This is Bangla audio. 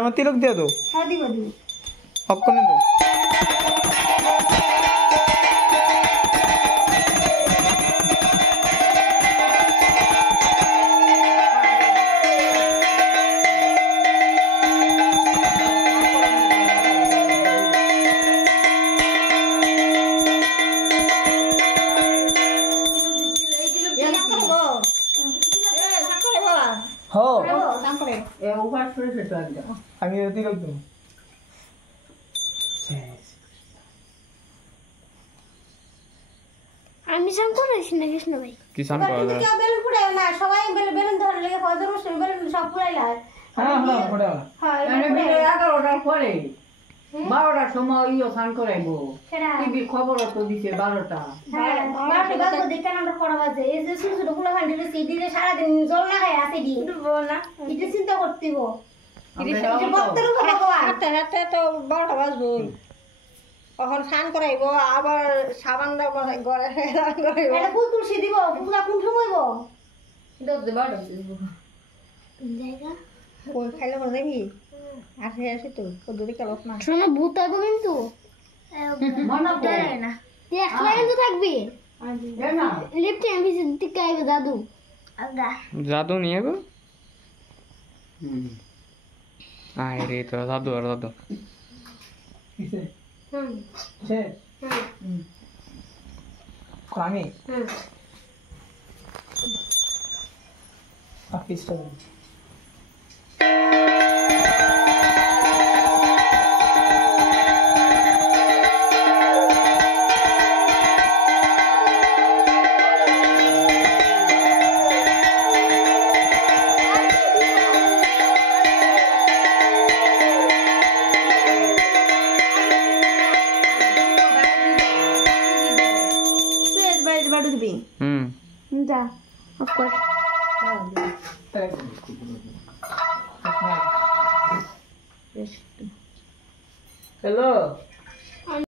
আমার তিলক দিয়ে দো। হ্যাঁ দিব দিব অক্ষণে দো। আমি তিলক দেবো। আমি সাম করেছি না কৃষ্ণ ভাই কি সাম করা যায়? কেউ বেলুন ফুটায় না, সবাই বেলুন ধরে লেগে ফজর অনুষ্ঠান বেলুন সব ফুটাইলা। হ্যাঁ হ্যাঁ ফোড়া। হ্যাঁ মানে বিলে 11টার পরে 12টার সময় ইও স্নান করাইবো। টিভি খবর তো দিছে 12টা। হ্যাঁ বারোটা বাজে দেখতে আমরা করা বাজে এই যে ছোট ছোট গুলো খান্ডি রয়েছে দিলে সারাদিন জল না খায় আছে দি না এটা চিন্তা করতেইব এটা ভক্তের উপর ভগবান। হাতে তো 12টা বাজবো তখন স্নান করাইবো আবার সাবান দাও ঘরে স্নান করাইবো এটা ফুল তুলসী দিব পূজা কোন সময় হইব? জায়গা ওই খাইলে পরে দেখি আসে আসে তো দূরে কেলস না শোনো ভূত আইবো কিন্তু মানাবো না একলা কিন্তু থাকবি দেখ না লিফটে আমি দিকে আইবে দাদু আগা জাদু নিয়ে গো। আয় রে তো জাদু আর জাদু। কিসে? সে আমি আকিস্তা যা অফ কোর্স হ্যালো